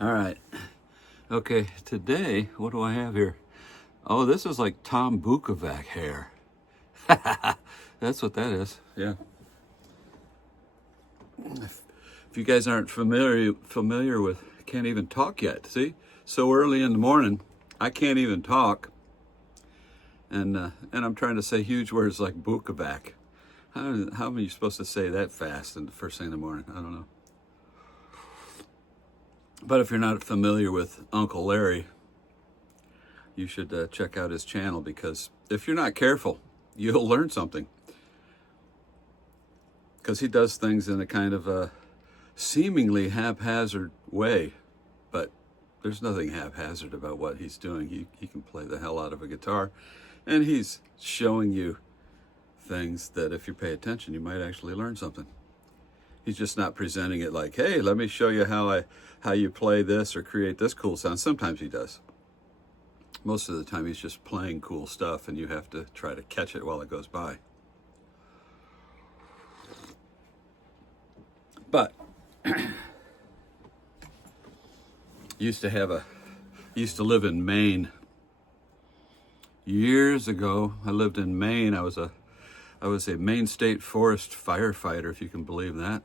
All right. Okay, today, what do I have here? Oh, this is like Tom Bukovac hair. That's what that is, yeah. If you guys aren't familiar with, can't even talk yet, see? So early in the morning, I can't even talk. And I'm trying to say huge words like Bukovac. How are you supposed to say that fast in the first thing in the morning? I don't know. But if you're not familiar with Uncle Larry, you should check out his channel, because if you're not careful, you'll learn something. Because he does things in a kind of a seemingly haphazard way, but there's nothing haphazard about what he's doing. He can play the hell out of a guitar, and he's showing you things that if you pay attention, you might actually learn something. He's just not presenting it like, hey, let me show you how you play this or create this cool sound. Sometimes he does. Most of the time he's just playing cool stuff, and you have to try to catch it while it goes by. But used to live in Maine. Years ago, I lived in Maine. I was a Maine State Forest firefighter, if you can believe that.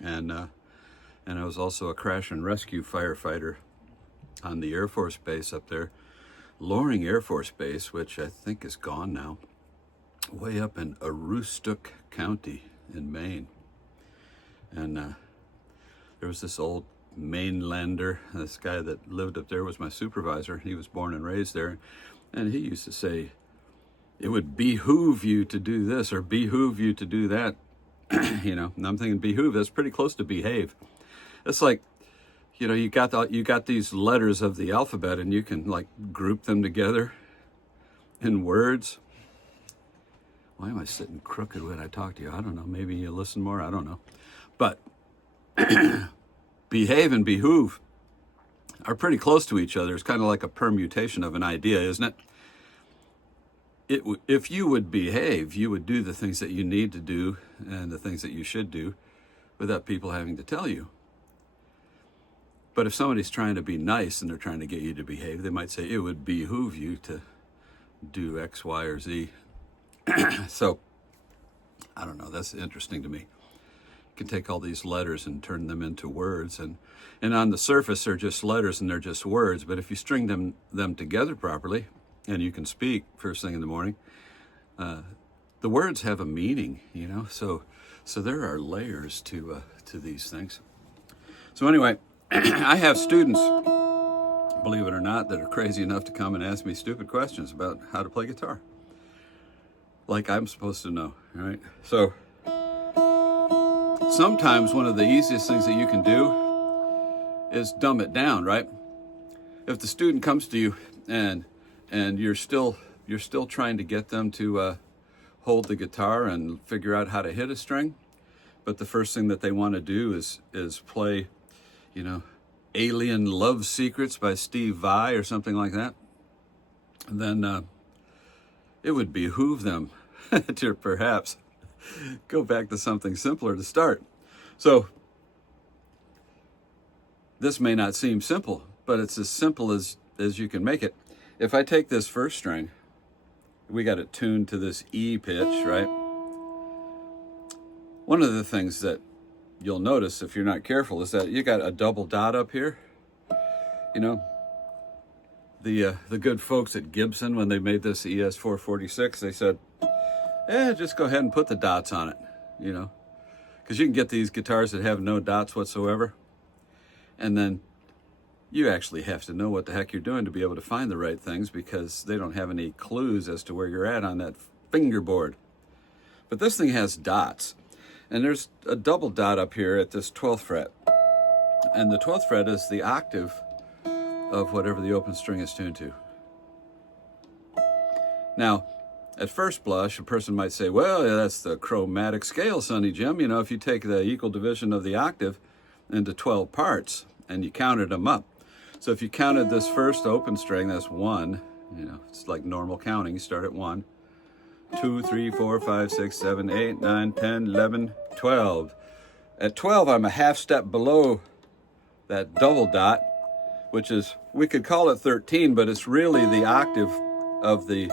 And I was also a crash and rescue firefighter on the Air Force Base up there, Loring Air Force Base, which I think is gone now, way up in Aroostook County in Maine. And there was this old Mainlander, this guy that lived up there was my supervisor. He was born and raised there. And he used to say, it would behoove you to do this or behoove you to do that. You know, and I'm thinking behoove, that's pretty close to behave. It's like, you know, you got these letters of the alphabet, and you can like group them together in words. Why am I sitting crooked when I talk to you? I don't know. Maybe you listen more. I don't know. But behave and behoove are pretty close to each other. It's kind of like a permutation of an idea, isn't it? If you would behave, you would do the things that you need to do and the things that you should do without people having to tell you. But if somebody's trying to be nice and they're trying to get you to behave, they might say it would behoove you to do X, Y, or Z. So, I don't know, that's interesting to me. You can take all these letters and turn them into words, and on the surface they're just letters and they're just words, but if you string them together properly, and you can speak first thing in the morning, the words have a meaning, you know, so there are layers to these things. So anyway, I have students, believe it or not, that are crazy enough to come and ask me stupid questions about how to play guitar. Like I'm supposed to know, right? So sometimes one of the easiest things that you can do is dumb it down, right? If the student comes to you and you're still trying to get them to hold the guitar and figure out how to hit a string, but the first thing that they want to do is play, you know, Alien Love Secrets by Steve Vai or something like that, then it would behoove them to perhaps go back to something simpler to start. So this may not seem simple, but it's as simple as you can make it. If I take this first string, we got it tuned to this E pitch, right? One of the things that you'll notice if you're not careful is that you got a double dot up here. You know, the good folks at Gibson, when they made this ES446, they said, just go ahead and put the dots on it, you know, because you can get these guitars that have no dots whatsoever, and then you actually have to know what the heck you're doing to be able to find the right things, because they don't have any clues as to where you're at on that fingerboard. But this thing has dots, and there's a double dot up here at this 12th fret, and the 12th fret is the octave of whatever the open string is tuned to. Now, at first blush, a person might say, well, yeah, that's the chromatic scale, Sonny Jim. You know, if you take the equal division of the octave into 12 parts and you counted them up. So if you counted this first open string, that's 1. You know, it's like normal counting. You start at 1, 2, 3, 4, 5, 6, 7, 8, 9, 10, 11, 12. At 12, I'm a half step below that double dot, which is, we could call it 13, but it's really the octave of the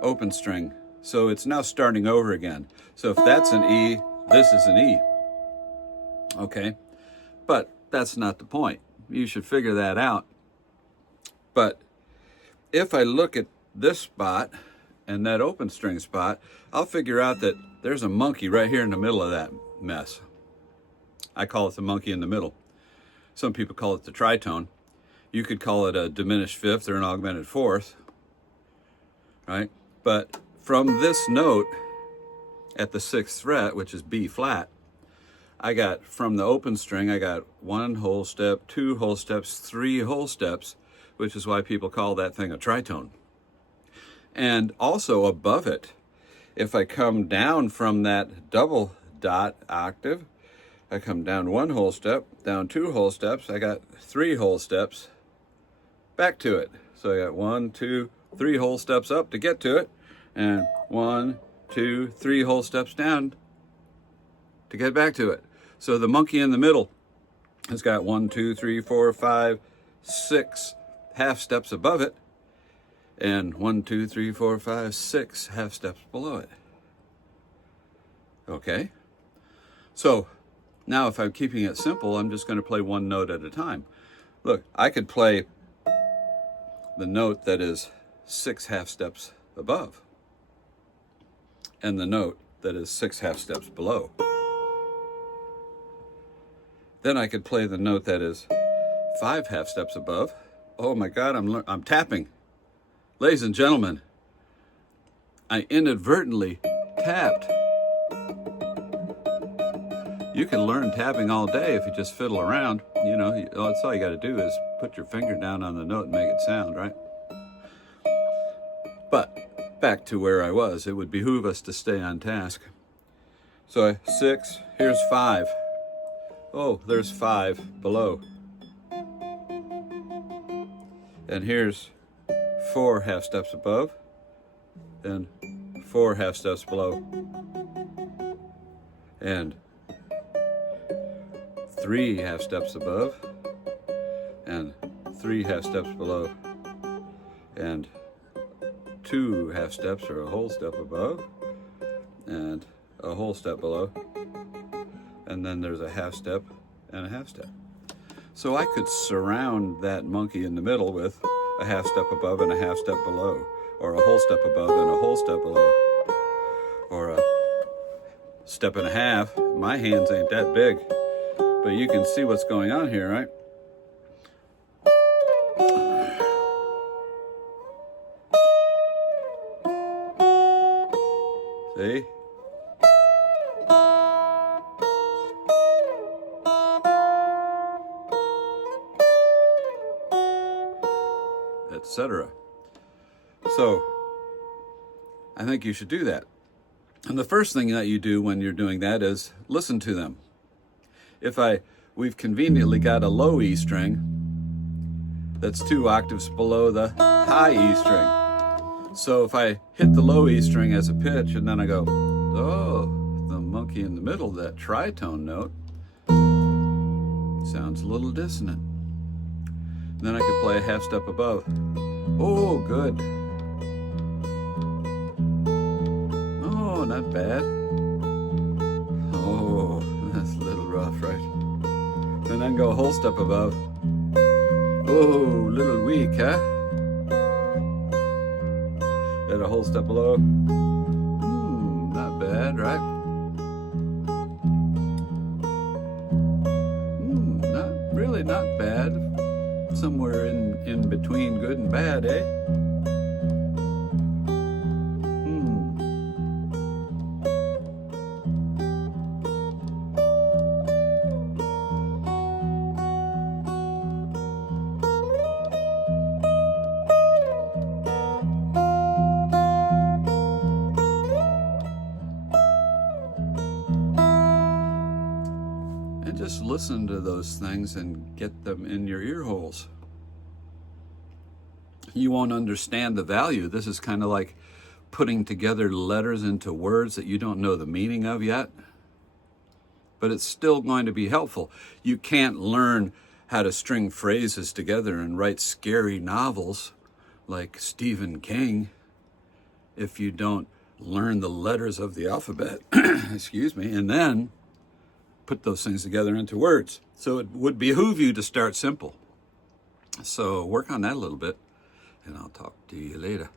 open string. So it's now starting over again. So if that's an E, this is an E. Okay, but that's not the point. You should figure that out. But if I look at this spot and that open string spot, I'll figure out that there's a monkey right here in the middle of that mess. I call it the monkey in the middle. Some people call it the tritone. You could call it a diminished fifth or an augmented fourth, right? But from this note at the 6th fret, which is B flat, I got, from the open string, I got 1 whole step, 2 whole steps, 3 whole steps, which is why people call that thing a tritone. And also above it, if I come down from that double dot octave, I come down 1 whole step, down 2 whole steps, I got 3 whole steps back to it. So I got 1, 2, 3 whole steps up to get to it, and 1, 2, 3 whole steps down to get back to it. So the monkey in the middle has got 1, 2, 3, 4, 5, 6 half steps above it, and 1, 2, 3, 4, 5, 6 half steps below it. Okay? So now if I'm keeping it simple, I'm just going to play one note at a time. Look, I could play the note that is 6 half steps above and the note that is 6 half steps below. Then I could play the note that is 5 half steps above. Oh my God, I'm tapping. Ladies and gentlemen, I inadvertently tapped. You can learn tapping all day if you just fiddle around. You know, that's all you got to do is put your finger down on the note and make it sound, right? But back to where I was, it would behoove us to stay on task. So 6, here's 5. Oh, there's 5 below. And here's 4 half steps above, and 4 half steps below, and 3 half steps above, and 3 half steps below, and 2 half steps or a whole step above, and a whole step below, and then there's a half step and a half step. So I could surround that monkey in the middle with a half step above and a half step below, or a whole step above and a whole step below, or a step and a half. My hands ain't that big, but you can see what's going on here, right? See? Etc. So I think you should do that. And the first thing that you do when you're doing that is listen to them. If we've conveniently got a low E string that's 2 octaves below the high E string. So if I hit the low E string as a pitch and then I go, oh, the monkey in the middle, that tritone note, sounds a little dissonant. Then I could play a half step above. Oh, good. Oh, not bad. Oh, that's a little rough, right? And then go a whole step above. Oh, little weak, huh? And a whole step below. Not bad, right? Not bad. Somewhere in between good and bad, eh? And just listen to those things and get them in your ear holes. You won't understand the value. This is kind of like putting together letters into words that you don't know the meaning of yet, but it's still going to be helpful. You can't learn how to string phrases together and write scary novels like Stephen King if you don't learn the letters of the alphabet, excuse me, and then put those things together into words. So it would behoove you to start simple. So work on that a little bit, and I'll talk to you later.